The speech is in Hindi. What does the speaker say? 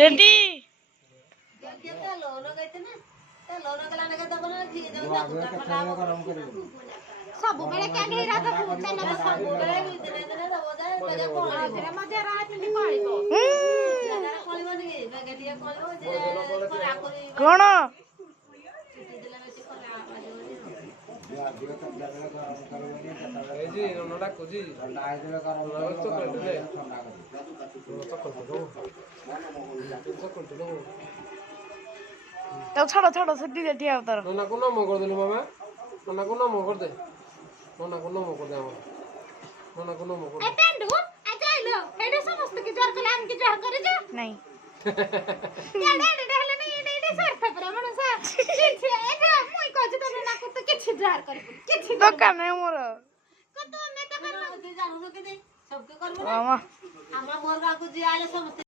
टेडी सब बेले क्या नहीं रहा था पूछे ना सब बेले दिने दिने दबो जाए बजे कोली मजे रात में कोली को कोली बनी बेगेटिया कोली हो जे खरा कोली कौन दिले में से खरा ए जी नोडा कुजी तो कर दे तो छोड़ो सिद्धि से ठिया उतर नोना को नाम कर देलु मामा नोना को नाम कर दे नोना को नाम कर दे नोना को नाम कर ए पेंडू आ जाइलो एडे समस्त के जोर कला हम के जोर करे जा नहीं या डे हेले नहीं एडे सर्फ पर मन सा छे ए जा मुई को जे तने ना को तो किछि जोर कर किछि तो काम है मोर को तो ने तो कर जानू के दे सबके करबो मामा हमरा मोर का को जे आले समस्त